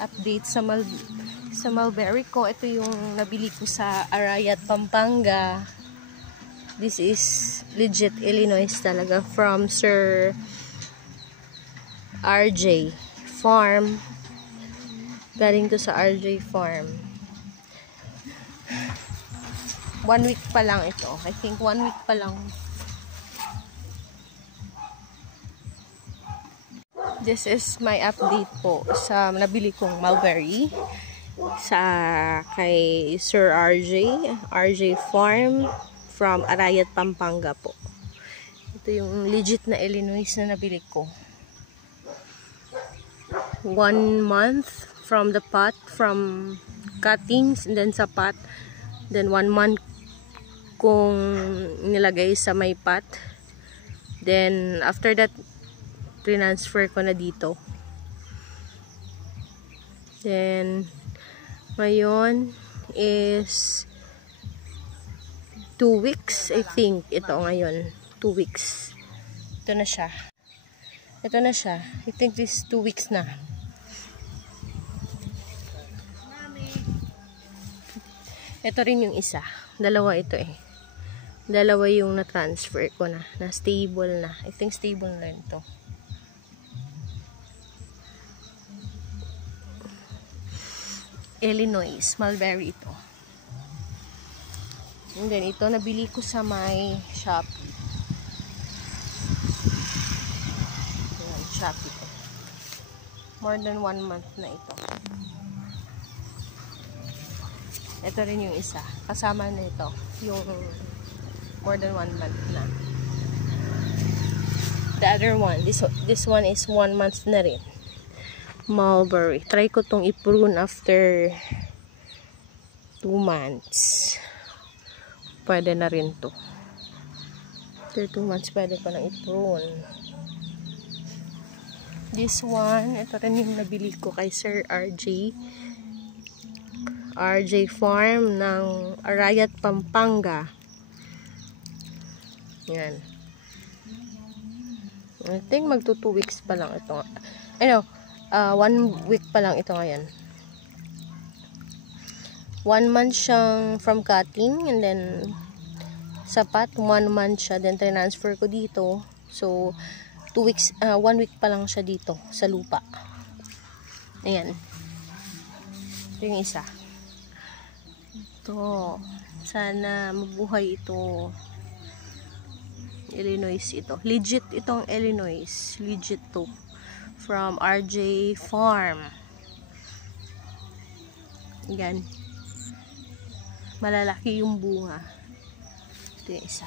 update sa mulberry ko. Ito yung nabili ko sa Arayat, Pampanga. This is legit Illinois talaga, from Sir RJ Farm. Galing to sa RJ Farm. 1 week pa lang ito. I think 1 week pa lang. This is my update po sa nabili kong mulberry sa kay Sir RJ Farm from Arayat, Pampanga po. Ito yung legit na Illinois na nabili ko. 1 month from the pot, from cuttings, and then sa pot. Then 1 month kung nilagay sa may pot. Then after that, transfer ko na dito. Then ngayon is 2 weeks, I think. Ito ngayon, 2 weeks. Ito na siya. Ito na siya. I think this 2 weeks na. Ito rin yung isa. Dalawa ito eh. Dalawa yung na-transfer ko na. Na stable na. I think stable na rin ito. Illinois, mulberry ito. And then ito nabili ko sa my Shopee. Ayan, Shopee ko. More than 1 month na ito. Ito rin yung isa. Kasama na ito. Yung more than 1 month na. The other one, this one is 1 month na rin. Mulberry. Try ko tong i-prune after 2 months. Pwede na rin to. After 2 months, pwede ko nang i-prune. This one, ito rin yung nabili ko kay Sir RJ Farm ng Arayat, Pampanga. Yan. I think magto 2 weeks pa lang ito. 1 week pa lang ito ngayon. 1 month siyang from cutting, and then sa pot 1 month siya, then transfer ko dito. So 2 weeks, 1 week pa lang siya dito sa lupa. Ayan. Ito yung isa. Ito. Sana mabuhay ito. Illinois ito. Legit itong Illinois. Legit to. From RJ Farm. Yan. Malalaki yung bunga. Ito yung isa.